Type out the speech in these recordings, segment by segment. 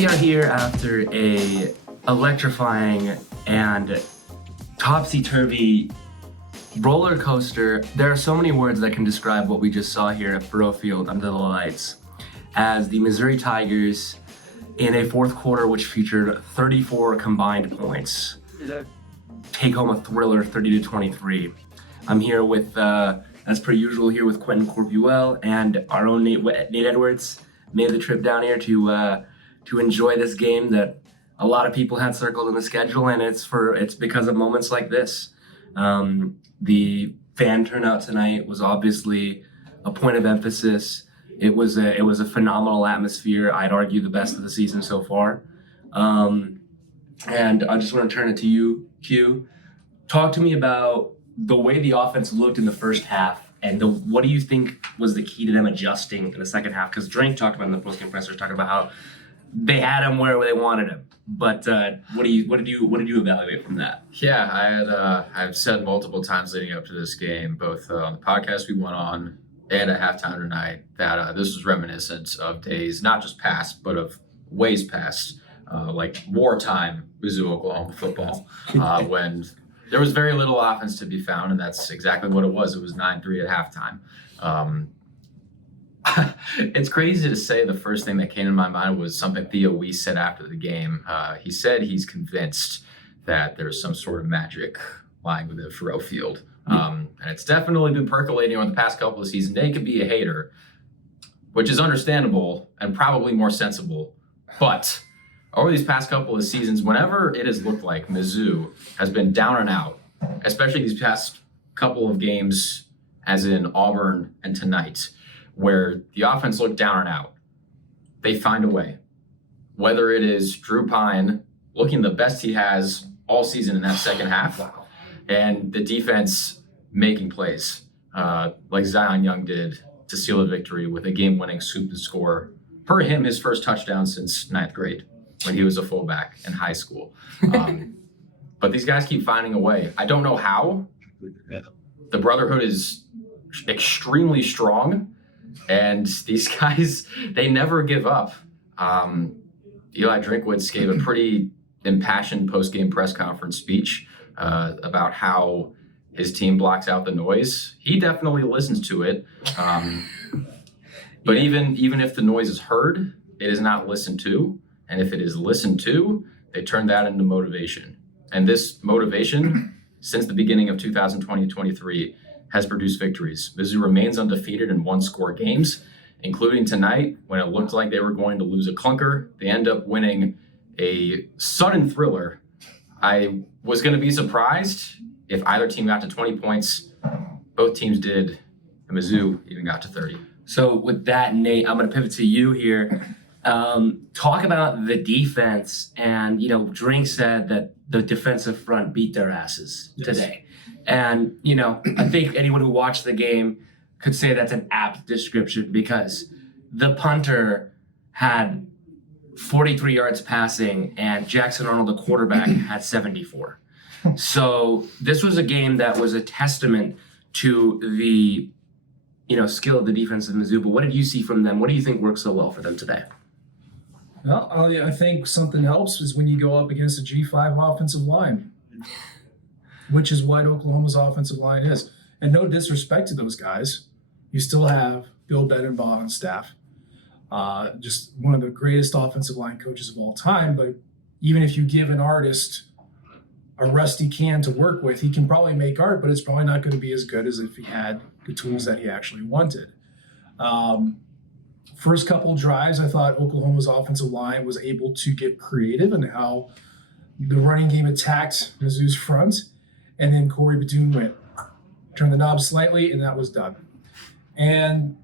We are here after a electrifying and topsy-turvy roller coaster. There are so many words that can describe what we just saw here at Burrow Field under the lights as the Missouri Tigers in a fourth quarter which featured 34 combined points take home a thriller 30-23. I'm here with, as per usual, here with Quentin Corpuel and our own Nate Edwards. Made the trip down here to enjoy this game that a lot of people had circled in the schedule, and it's because of moments like this. The fan turnout tonight was obviously a point of emphasis. It was a phenomenal atmosphere. I'd argue the best of the season so far. And I just want to turn it to you, Q. Talk to me about the way the offense looked in the first half, and what do you think was the key to them adjusting in the second half? Because Drake talked about in the postgame pressers, talking about how they had him where they wanted him. But what did you evaluate from that? Yeah, I've said multiple times leading up to this game, both on the podcast we went on and at halftime tonight, that this was reminiscent of days not just past, but of ways past, like wartime Mizzou, Oklahoma football, when there was very little offense to be found, and that's exactly what it was. It was 9-3 at halftime. It's crazy to say the first thing that came to my mind was something Theo Weiss said after the game. He said he's convinced that there's some sort of magic lying within Burrow Field. And it's definitely been percolating over the past couple of seasons. They could be a hater, which is understandable and probably more sensible. But over these past couple of seasons, whenever it has looked like Mizzou has been down and out, especially these past couple of games, as in Auburn and tonight, where the offense looked down and out, they find a way. Whether it is Drew Pyne looking the best he has all season in that second half, and the defense making plays, like Zion Young did to seal a victory with a game-winning scoop and score, per him, his first touchdown since ninth grade, when he was a fullback in high school. But these guys keep finding a way. I don't know how. The brotherhood is extremely strong, and these guys, they never give up. Eli Drinkwitz gave a pretty impassioned post-game press conference speech about how his team blocks out the noise. He definitely listens to it. But even if the noise is heard, it is not listened to. And if it is listened to, they turn that into motivation. And this motivation, since the beginning of 2020-23, has produced victories. Mizzou remains undefeated in one-score games, including tonight when it looked like they were going to lose a clunker. They end up winning a sudden thriller. I was going to be surprised if either team got to 20 points. Both teams did, and Mizzou even got to 30. So with that, Nate, I'm going to pivot to you here. Talk about the defense, and Drink said that the defensive front beat their asses today. And I think anyone who watched the game could say that's an apt description, because the punter had 43 yards passing and Jackson Arnold, the quarterback, had 74. So this was a game that was a testament to the skill of the defense of Mizzou. But what did you see from them? What do you think worked so well for them today? Well, I think something helps is when you go up against a G5 offensive line, which is what Oklahoma's offensive line is. And no disrespect to those guys. You still have Bill Bedenbaugh on staff. Just one of the greatest offensive line coaches of all time. But even if you give an artist a rusty can to work with, he can probably make art, but it's probably not going to be as good as if he had the tools that he actually wanted. First couple drives, I thought Oklahoma's offensive line was able to get creative in how the running game attacked Mizzou's front. And then Corey Batoon went, turned the knob slightly, and that was done. And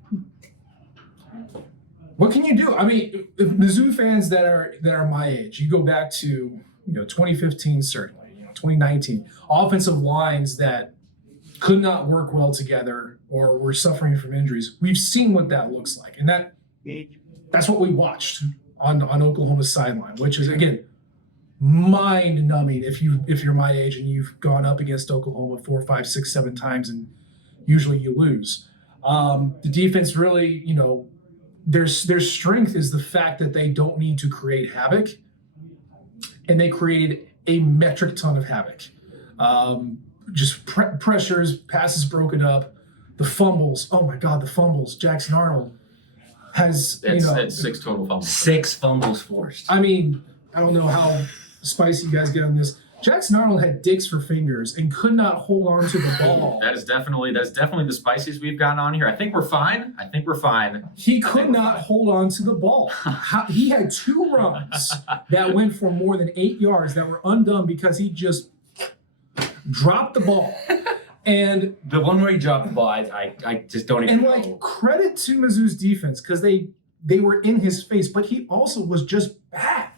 what can you do? I mean, if Mizzou fans that are my age, you go back to 2015, certainly, 2019, offensive lines that could not work well together or were suffering from injuries. We've seen what that looks like, and that's what we watched on Oklahoma's sideline, which is, again, mind-numbing if you're my age and you've gone up against Oklahoma 4, 5, 6, 7 times, and usually you lose. The defense really, their strength is the fact that they don't need to create havoc, and they created a metric ton of havoc. Just pressures, passes broken up, the fumbles. Oh my God, the fumbles. Jackson Arnold has It's 6 total fumbles. 6 fumbles forced. I mean, I don't know how spicy you guys get on this. Jackson Arnold had dicks for fingers and could not hold on to the ball. That's definitely the spiciest we've gotten on here. I think we're fine. He could not hold on to the ball. He had 2 runs that went for more than 8 yards that were undone because he just dropped the ball. And the one where he dropped the ball, I just don't even know. Credit to Mizzou's defense because they were in his face, but he also was just bad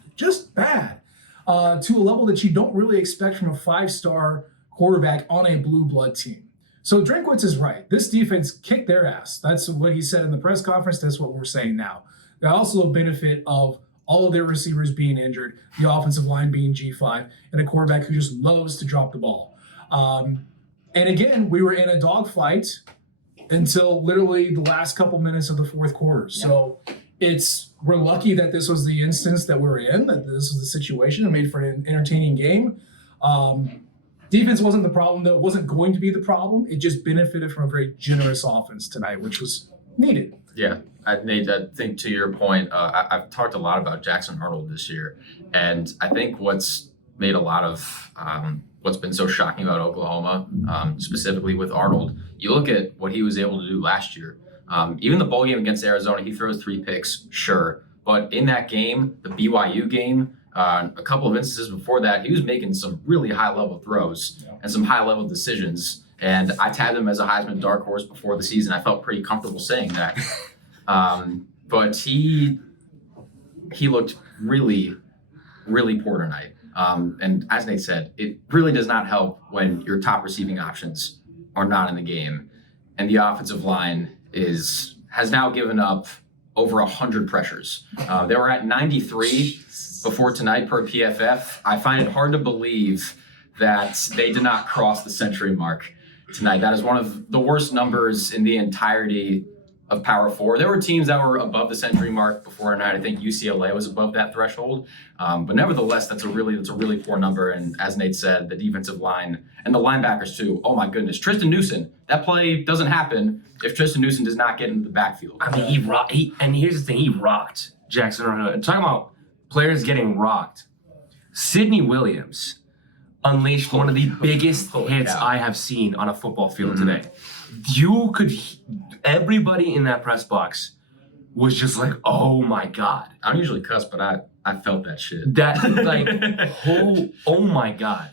to a level that you don't really expect from a 5-star quarterback on a blue blood team. So Drinkwitz is right. This defense kicked their ass. That's what he said in the press conference. That's what we're saying now. There's also a benefit of all of their receivers being injured, the offensive line being G5, and a quarterback who just loves to drop the ball. And again, we were in a dogfight until literally the last couple minutes of the fourth quarter. Yeah. So we're lucky that this was the instance that we were in, that this was the situation. It made for an entertaining game. Defense wasn't the problem, though. It wasn't going to be the problem. It just benefited from a very generous offense tonight, which was needed. Yeah, Nate, I think to your point, I've talked a lot about Jackson Arnold this year, and I think what's made a lot of what's been so shocking about Oklahoma, specifically with Arnold, you look at what he was able to do last year. Even the bowl game against Arizona, he throws 3 picks, sure. But in that game, the BYU game, a couple of instances before that, he was making some really high-level throws and some high-level decisions. And I tabbed him as a Heisman dark horse before the season. I felt pretty comfortable saying that. But he looked really, really poor tonight. And as Nate said, it really does not help when your top receiving options are not in the game. And the offensive line has now given up over 100 pressures. They were at 93 before tonight per PFF. I find it hard to believe that they did not cross the century mark tonight. That is one of the worst numbers in the entirety of Power 4. There were teams that were above the century mark before tonight. I think UCLA was above that threshold. But nevertheless, that's a really poor number. And as Nate said, the defensive line and the linebackers too. Oh my goodness. Tristan Newson. That play doesn't happen if Tristan Newson does not get into the backfield. I mean, and here's the thing, he rocked Jackson Arnold. Talking about players getting rocked. Sidney Williams unleashed one of the biggest hits I have seen on a football field today. Everybody in that press box was just like, oh my God. I don't usually cuss, but I felt that shit. Oh my God.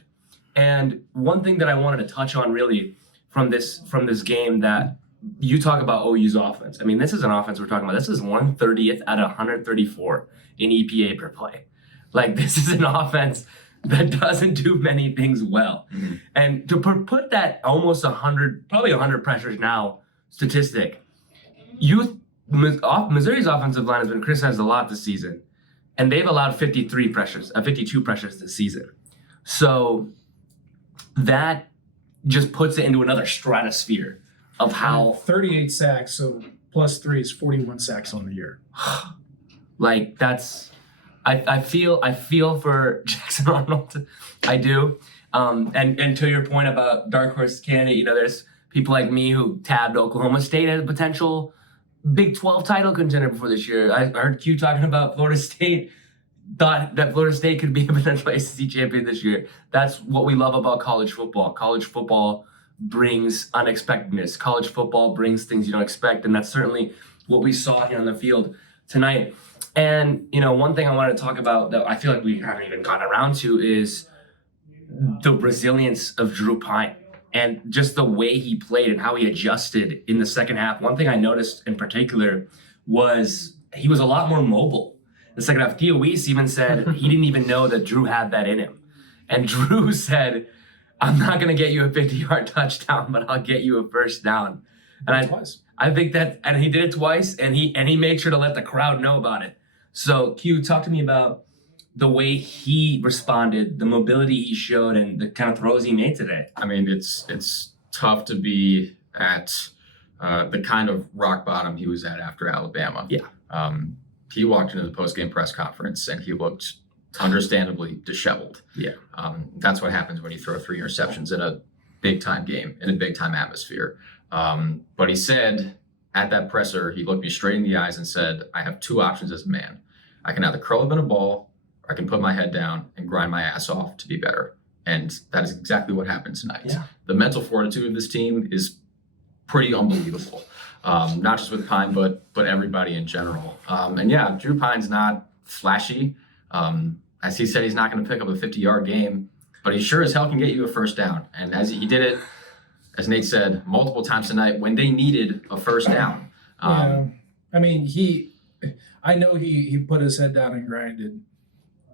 And one thing that I wanted to touch on really from this game, that you talk about OU's offense. I mean, this is an offense we're talking about. This is 130th out of 134 in EPA per play. Like, this is an offense that doesn't do many things well. Mm-hmm. And to put that almost 100, probably 100 pressures now statistic, Missouri's offensive line has been criticized a lot this season, and they've allowed 52 pressures this season. So that just puts it into another stratosphere of how 38 sacks, so plus 3 is 41 sacks on the year. Like, that's I feel for Jackson Arnold. I do. And to your point about dark horse candidate, there's people like me who tabbed Oklahoma State as a potential Big 12 title contender before this year. I heard Q talking about Florida State, thought that Florida State could be a potential ACC champion this year. That's what we love about college football. College football brings unexpectedness. College football brings things you don't expect, and that's certainly what we saw here on the field tonight. And, one thing I wanted to talk about that I feel like we haven't even gotten around to is the resilience of Drew Pyne and just the way he played and how he adjusted in the second half. One thing I noticed in particular was he was a lot more mobile. The second half, Theo Weiss even said he didn't even know that Drew had that in him. And Drew said, I'm not going to get you a 50-yard touchdown, but I'll get you a first down. And I think that, and he did it twice, and he made sure to let the crowd know about it. So, Q, talk to me about the way he responded, the mobility he showed, and the kind of throws he made today. I mean, it's tough to be at the kind of rock bottom he was at after Alabama. Yeah. He walked into the post-game press conference and he looked understandably disheveled. Yeah. That's what happens when you throw 3 interceptions in a big-time game, in a big-time atmosphere. But he said at that presser, he looked me straight in the eyes and said, I have 2 options as a man. I can either curl up in a ball or I can put my head down and grind my ass off to be better. And that is exactly what happened tonight. Yeah. The mental fortitude of this team is pretty unbelievable. Not just with Pyne, but everybody in general. And yeah, Drew Pyne's not flashy. As he said, he's not going to pick up a 50-yard game, but he sure as hell can get you a first down. And as he did it, as Nate said, multiple times tonight when they needed a first down. Yeah. I mean, I know he put his head down and grinded.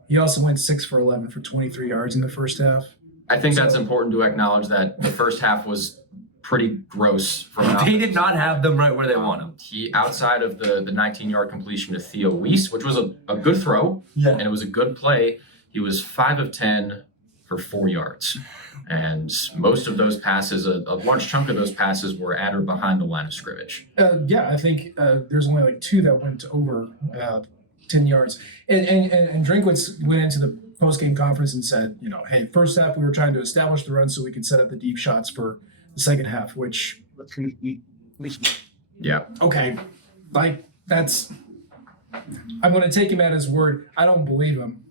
He also went 6 for 11 for 23 yards in the first half. I think that's important to acknowledge that the first half was pretty gross from an They did not have them right where they want them. He, outside of the 19-yard completion to Theo Weiss, which was a good throw, Yeah. and it was a good play, he was 5 of 10 for 4 yards. And most of those passes, a large chunk of those passes were at or behind the line of scrimmage. Yeah, I think there's only like 2 that went over 10 yards. And Drinkwitz went into the post-game conference and said, hey, first half we were trying to establish the run so we could set up the deep shots for the second half, which, Yeah. okay, like I'm going to take him at his word. I don't believe him.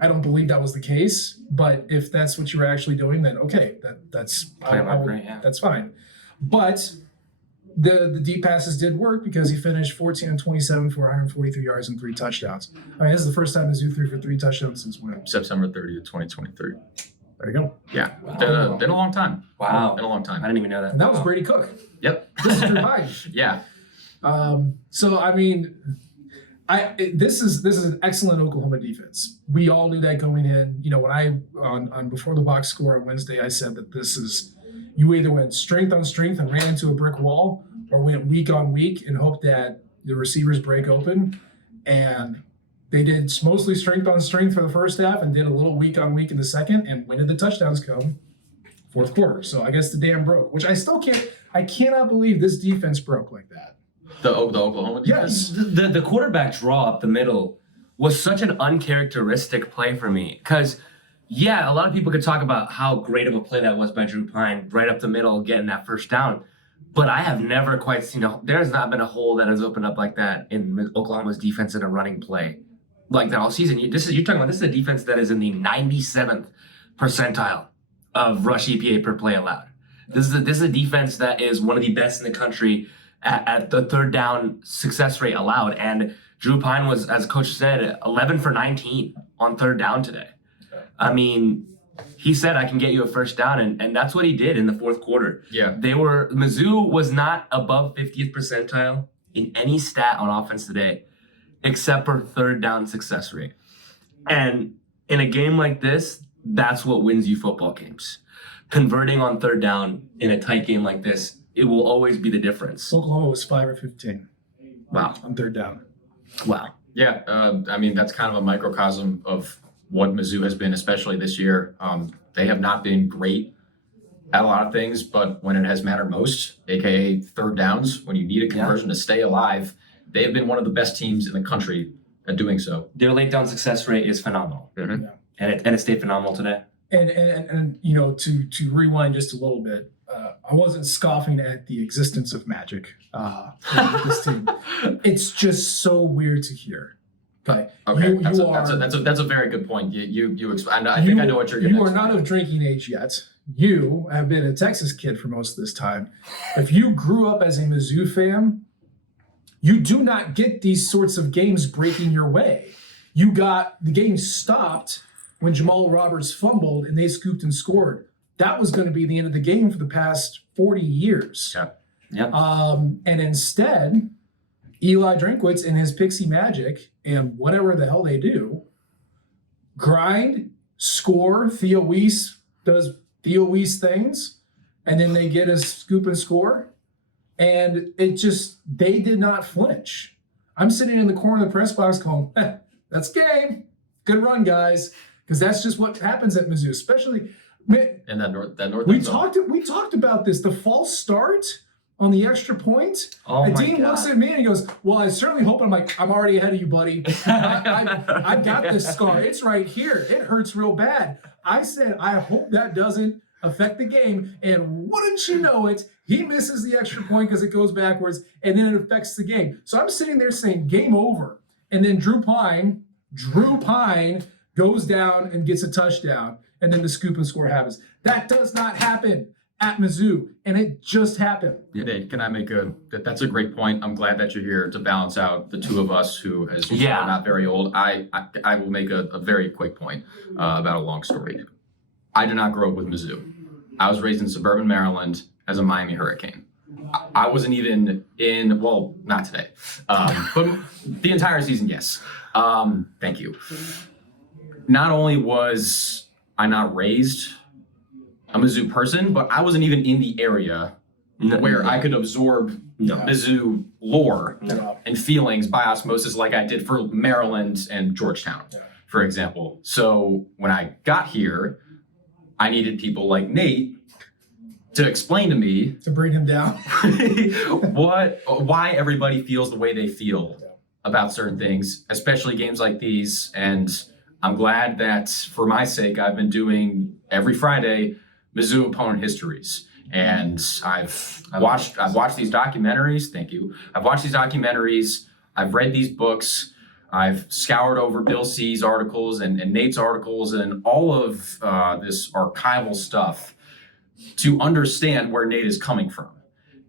I don't believe that was the case, but if that's what you were actually doing, then okay, that's that's fine. But the deep passes did work because he finished 14 and 27 for 143 yards and 3 touchdowns. I mean, this is the first time Mizzou threw for 3 touchdowns since when? September 30th, 2023. There you go. Yeah. Wow. Been a long time. Wow. Been a long time. I didn't even know that. And that was Brady Cook. Yep. This is Drew Pyne. Yeah. So I mean, this is an excellent Oklahoma defense. We all knew that going in. When I on before the box score on Wednesday, I said that this is, you either went strength on strength and ran into a brick wall, or went week on week and hoped that the receivers break open. And they did mostly strength on strength for the first half and did a little week on week in the second. And when did the touchdowns come? Fourth quarter. So I guess the dam broke, which I cannot believe this defense broke like that. The Oklahoma defense? Yes. The quarterback draw up the middle was such an uncharacteristic play for me. Because, yeah, a lot of people could talk about how great of a play that was by Drew Pyne, right up the middle, getting that first down. But I have never quite seen there has not been a hole that has opened up like that in Oklahoma's defense in a running play like that all season. You're talking about, this is a defense that is in the 97th percentile of rush EPA per play allowed. This is a defense that is one of the best in the country at the third down success rate allowed. And Drew Pyne was, as Coach said, 11 for 19 on third down today. I mean, he said, I can get you a first down, and that's what he did in the fourth quarter. Yeah. Mizzou was not above 50th percentile in any stat on offense today, except for third down success rate. And in a game like this, that's what wins you football games. Converting on third down in a tight game like this, it will always be the difference. Oklahoma was 5 or 15. Wow. On third down. Wow. Yeah. I mean, that's kind of a microcosm of what Mizzou has been, especially this year. They have not been great at a lot of things, but when it has mattered most, aka third downs, when you need a conversion to stay alive, they have been one of the best teams in the country at doing so. Their late down success rate is phenomenal. Mm-hmm. Yeah. And it stayed phenomenal today. And to rewind just a little bit, I wasn't scoffing at the existence of magic with this team. It's just so weird to hear. Okay. Okay, You that's a very good point. I think I know what you're getting. You are not of drinking age yet. You have been a Texas kid for most of this time. If you grew up as a Mizzou fan, you do not get these sorts of games breaking your way. You got the game stopped when Jamal Roberts fumbled and they scooped and scored. That was going to be the end of the game for the past 40 years. Yeah. And instead, Eli Drinkwitz and his pixie magic and whatever the hell they do, grind, score, Theo Weiss does Theo Weiss things, and then they get a scoop and score. And they did not flinch. I'm sitting in the corner of the press box going, that's game. Good run, guys. Because that's just what happens at Mizzou, especially. And that north. We talked about this. The false start on the extra point. Oh my Adeen God. looks at me and he goes, well, I certainly hope. I'm like, I'm already ahead of you, buddy. I've got this scar. It's right here. It hurts real bad. I said, I hope that doesn't affect the game. And wouldn't you know it, he misses the extra point because it goes backwards, and then it affects the game. So I'm sitting there saying, game over. And then Drew Pyne goes down and gets a touchdown, and then the scoop and score happens. That does not happen at Mizzou, and it just happened. Nate, can I make that's a great point. I'm glad that you're here to balance out the two of us who, as you are not very old. I will make a very quick point about a long story. I did not grow up with Mizzou. I was raised in suburban Maryland as a Miami Hurricane. I wasn't even in, well, not today, but the entire season, yes. Thank you. Not only was I not raised a Mizzou person, but I wasn't even in the area where I could absorb Mizzou lore and feelings by osmosis like I did for Maryland and Georgetown, for example. So when I got here, I needed people like Nate to explain to me To bring him down. why everybody feels the way they feel about certain things, especially games like these. And I'm glad that for my sake, I've been doing every Friday Mizzou opponent histories. And I've watched these documentaries. Thank you. I've watched these documentaries. I've read these books. I've scoured over Bill C's articles and Nate's articles and all of this archival stuff to understand where Nate is coming from.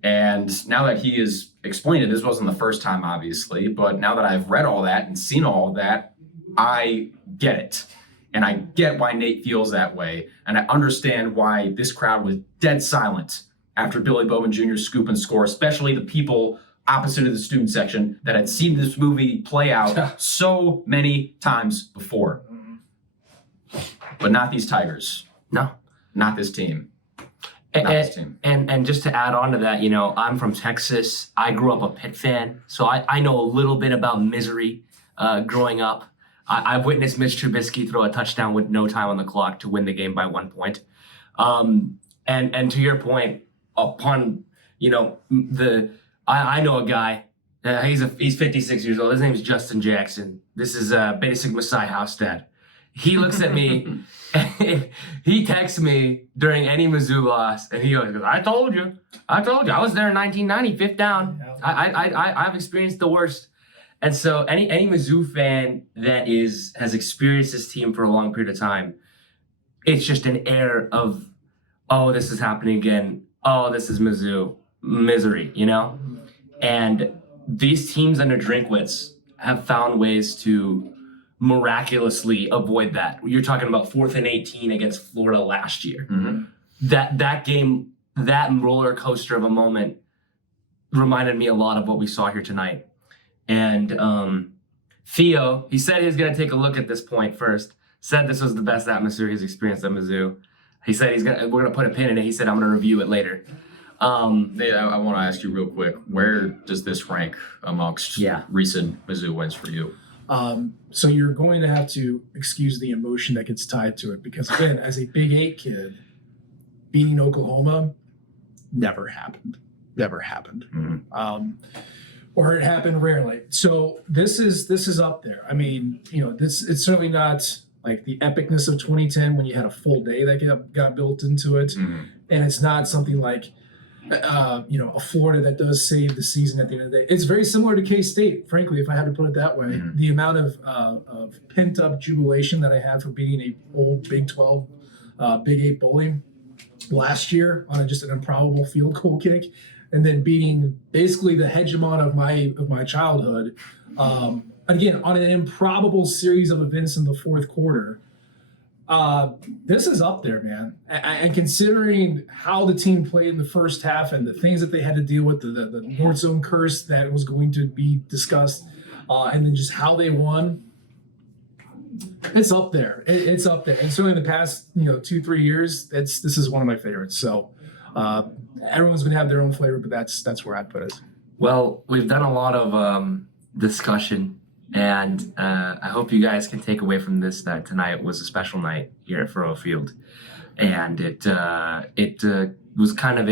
And now that he has explained it, this wasn't the first time, obviously, but now that I've read all that and seen all of that, I get it. And I get why Nate feels that way. And I understand why this crowd was dead silent after Billy Bowman Jr.'s scoop and score, especially the people opposite of the student section that had seen this movie play out so many times before. But not these Tigers. No. Not this team. And just to add on to that, you know, I'm from Texas. I grew up a Pitt fan, so I know a little bit about misery growing up. I've witnessed Mitch Trubisky throw a touchdown with no time on the clock to win the game by 1 point. And to your point, upon, you know, I know a guy. He's 56 years old. His name's Justin Jackson. This is Beta Sigma Psi house dad. He looks at me. He texts me during any Mizzou loss, and he always goes, I told you. I was there in 1990, fifth down. I've experienced the worst. And so any Mizzou fan that has experienced this team for a long period of time, it's just an air of, oh, this is happening again. Oh, this is Mizzou. Misery, you know? And these teams under Drinkwitz have found ways to miraculously avoid that. You're talking about 4th and 18 against Florida last year. Mm-hmm. That game, that roller coaster of a moment reminded me a lot of what we saw here tonight. And Theo, he said he was going to take a look at this point first, said this was the best atmosphere he's experienced at Mizzou. He said we're going to put a pin in it. He said, I'm going to review it later. Nate, I want to ask you real quick, where does this rank amongst recent Mizzou wins for you? So you're going to have to excuse the emotion that gets tied to it, because again, as a Big 8 kid, beating Oklahoma never happened. Mm-hmm. Or it happened rarely. So this is up there. I mean, you know, it's certainly not like the epicness of 2010 when you had a full day that got built into it, Mm-hmm. and it's not something like a Florida that does save the season at the end of the day. It's very similar to K-State, frankly, if I had to put it that way. Mm-hmm. The amount of pent-up jubilation that I had for beating a old Big 12, Big 8 bully last year on just an improbable field goal kick, and then beating basically the hegemon of my childhood, again, on an improbable series of events in the fourth quarter. This is up there, man. And considering how the team played in the first half and the things that they had to deal with, the North Zone curse that was going to be discussed, and then just how they won, it's up there. It's up there. And certainly in the past, 2-3 years, this is one of my favorites. So everyone's going to have their own flavor, but that's where I put it. Well, we've done a lot of discussion. And I hope you guys can take away from this that tonight was a special night here at Furrow Field, and it was kind of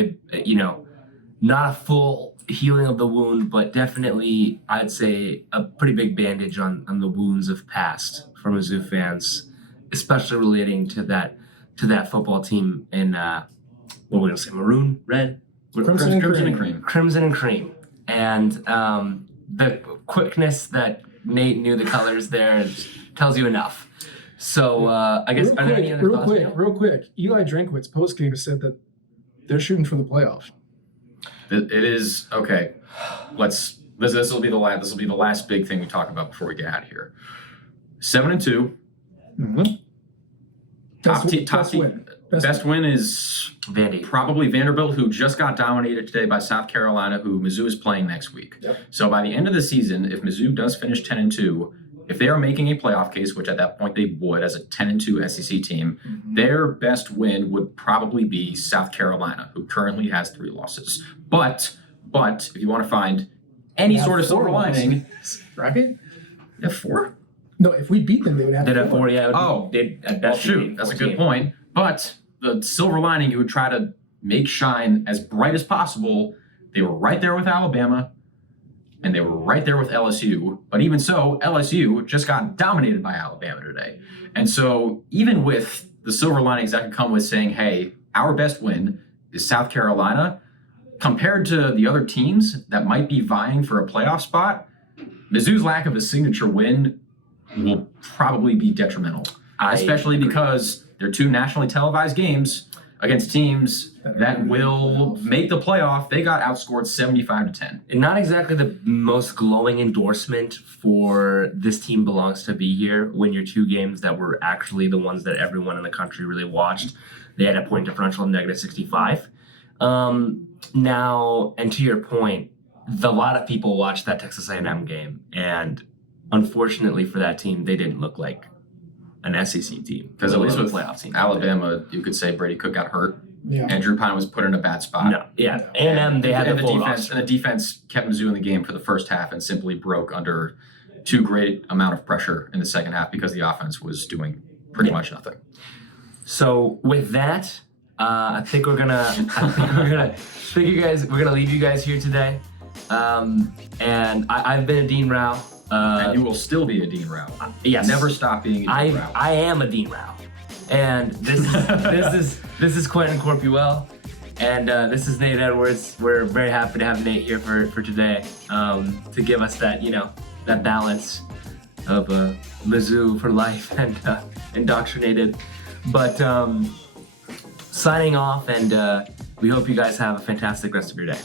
not a full healing of the wound, but definitely, I'd say, a pretty big bandage on the wounds of past for Mizzou fans, especially relating to that football team in what we're gonna say, maroon, red, Crimson and Cream. crimson and cream, and the quickness that Nate knew the colors there tells you enough. So I guess are there any other thoughts? Real quick. Eli Drinkwitz post game said that they're shooting for the playoffs. It is okay. This will be the last big thing we talk about before we get out of here. 7-2. Mm-hmm. Best win is Vandy. probably Vanderbilt, who just got dominated today by South Carolina, who Mizzou is playing next week. Yep. So by the end of the season, if Mizzou does finish 10-2, if they are making a playoff case, which at that point they would as a 10-2 SEC team, their best win would probably be South Carolina, who currently has 3 losses. But if you want to find any sort of silver lining, right? they have 4. No, if we beat them, they would have They'd have 4, yeah. Oh, they'd at Well, best shoot, be that's a 14. good point. But the silver lining you would try to make shine as bright as possible, they were right there with Alabama, and they were right there with LSU. But even so, LSU just got dominated by Alabama today. And so even with the silver linings that could come with saying, hey, our best win is South Carolina, compared to the other teams that might be vying for a playoff spot, Mizzou's lack of a signature win will probably be detrimental, especially because they're 2 nationally televised games against teams that will make the playoff. They got outscored 75-10. And not exactly the most glowing endorsement for this team belongs to be here when your 2 games that were actually the ones that everyone in the country really watched, they had a point differential of -65. Now, and to your point, a lot of people watched that Texas A&M game, and unfortunately for that team, they didn't look like an SEC team. Because at least a with playoff team. Alabama, you could say Brady Cook got hurt, Yeah. and Drew Pyne was put in a bad spot. No, yeah. A&M, they had and the full defense, roster. and the defense kept Mizzou in the game for the first half and simply broke under too great amount of pressure in the second half because the offense was doing pretty much nothing. So with that, I think we're gonna leave you guys here today. And I've been Adeen Rao. And you will still be a Dean Rao. Yes. Never stop being a Dean Rao. I am a Dean Rao. And this is Quentin Corpuel. And this is Nate Edwards. We're very happy to have Nate here for today, to give us that, that balance of Mizzou for life and indoctrinated. But signing off, and we hope you guys have a fantastic rest of your day.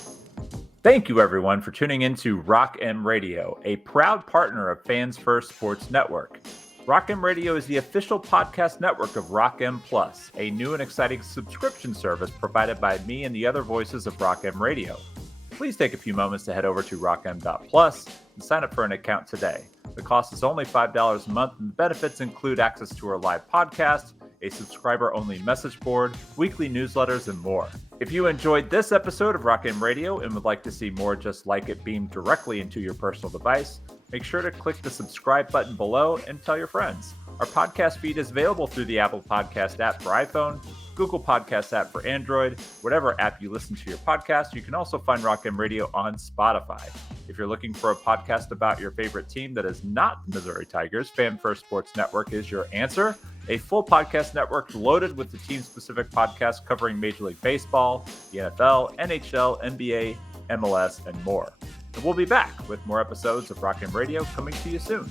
Thank you, everyone, for tuning in to Rock M Radio, a proud partner of Fans First Sports Network. Rock M Radio is the official podcast network of Rock M Plus, a new and exciting subscription service provided by me and the other voices of Rock M Radio. Please take a few moments to head over to rockm.plus and sign up for an account today. The cost is only $5 a month, and the benefits include access to our live podcast, a subscriber-only message board, weekly newsletters, and more. If you enjoyed this episode of Rock M Radio and would like to see more just like it beamed directly into your personal device, make sure to click the subscribe button below and tell your friends. Our podcast feed is available through the Apple Podcast app for iPhone, Google Podcast app for Android, whatever app you listen to your podcast. You can also find Rock M Radio on Spotify. If you're looking for a podcast about your favorite team that is not the Missouri Tigers, Fan First Sports Network is your answer. A full podcast network loaded with the team-specific podcasts covering Major League Baseball, the NFL, NHL, NBA, MLS, and more. And we'll be back with more episodes of Rock M Radio coming to you soon.